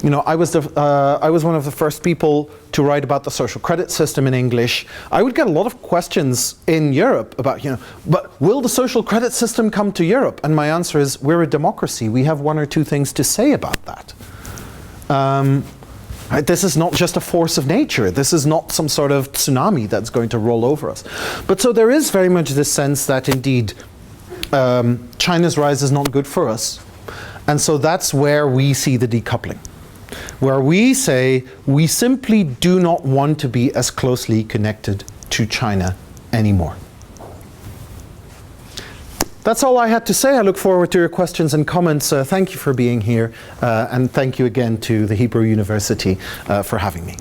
you know, I was one of the first people to write about the social credit system in English. I would get a lot of questions in Europe about, you know, but will the social credit system come to Europe? And my answer is, we're a democracy. We have one or two things to say about that. This is not just a force of nature. This is not some sort of tsunami that's going to roll over us. But so there is very much this sense that indeed China's rise is not good for us. And so that's where we see the decoupling, where we say we simply do not want to be as closely connected to China anymore. That's all I had to say. I look forward to your questions and comments. Thank you for being here, and thank you again to the Hebrew University for having me.